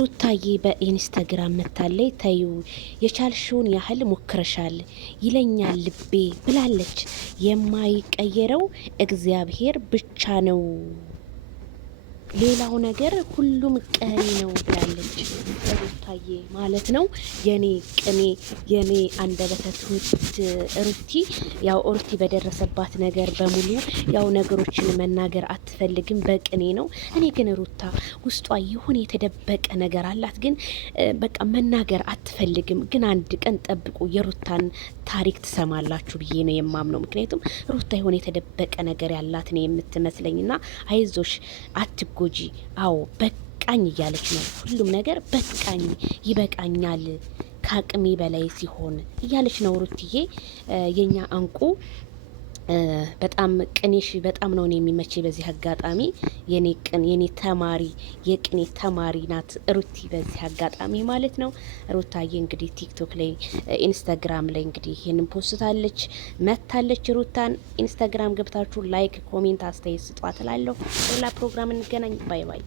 ሩታዬ በኢንስታግራም መታለይ ተዩ የቻልሽውን ያህል ሞክረሻል ይለኛል ልቤ ብላለች። የማይቀየረው እግዚአብሔር ብቻ ነው፣ ሌላው ነገር ሁሉም ቀሪ ነው ብላለች ሩታዬ ማለት ነው። የኔ ቅኔ የኔ አንደበተ ትሁት ሩቲ ያው ሩቲ በደረሰባት ነገር በሙሉ ያው ነገሮችን መናገር አትፈልግም፣ በቅኔ ነው። እኔ ግን ሩታ ውስጧ ይሁን የተደበቀ ነገር አላት፣ ግን በቃ መናገር አትፈልግም። ግን አንድ ቀን ጠብቁ የሩታን ታሪክ ትሰማላችሁ ብዬ ነው የማምነው። ምክንያቱም ሩታ የሆነ የተደበቀ ነገር ያላት ነው የምትመስለኝና አይዞሽ አትጎጂ። አዎ በቃኝ እያለች ነው። ሁሉም ነገር በቃኝ፣ ይበቃኛል ከአቅሜ በላይ ሲሆን እያለች ነው ሩትዬ የኛ አንቁ። በጣም ቅኔሽ በጣም ነው የሚመች። በዚህ አጋጣሚ የኔ ቅን የኔ ተማሪ የቅኔ ተማሪ ናት ሩቲ በዚህ አጋጣሚ ማለት ነው። ሩታዬ እንግዲህ ቲክቶክ ላይ ኢንስታግራም ላይ እንግዲህ ይሄንን ፖስታለች መታለች። ሩታን ኢንስታግራም ገብታችሁ ላይክ፣ ኮሜንት፣ አስተያየት ስጧት እላለሁ። ሌላ ፕሮግራም እንገናኝ። ባይ ባይ።